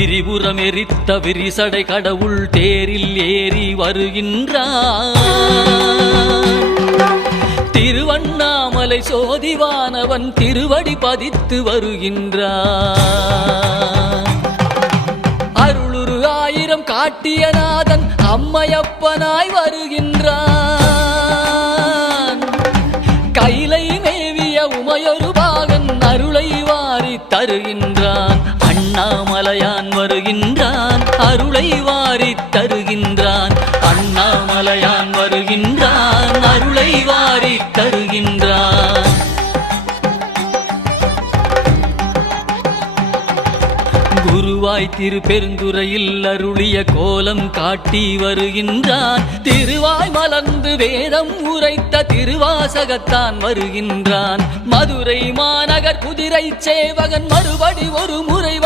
திரிபுரம் எரித்த விரிசடை கடவுள் தேரில் ஏறி வருகின்றான். திருவண்ணாமலை சோதிவானவன் திருவடி பதித்து வருகின்றான். அருளுரு ஆயிரம் காட்டிய நாதன் அம்மையப்பனாய் வருகின்றான். கைலை மேவிய உமையொரு பாகன் அருளை வாரி தருகின்றான். அண்ணாமலையான் வருகின்றான், அருளை வாரி தருகின்றான். அண்ணாமலையான் வருகின்றான், அருளை வாரி தருகின்றான். குருவாய் திருப்பெருந்துறையில் அருளிய கோலம் காட்டி வருகின்றான். திருவாய் மலர்ந்து வேதம் உரைத்த திருவாசகத்தான் வருகின்றான். மதுரை மாநகர் குதிரை சேவகன் மறுபடி ஒரு முறை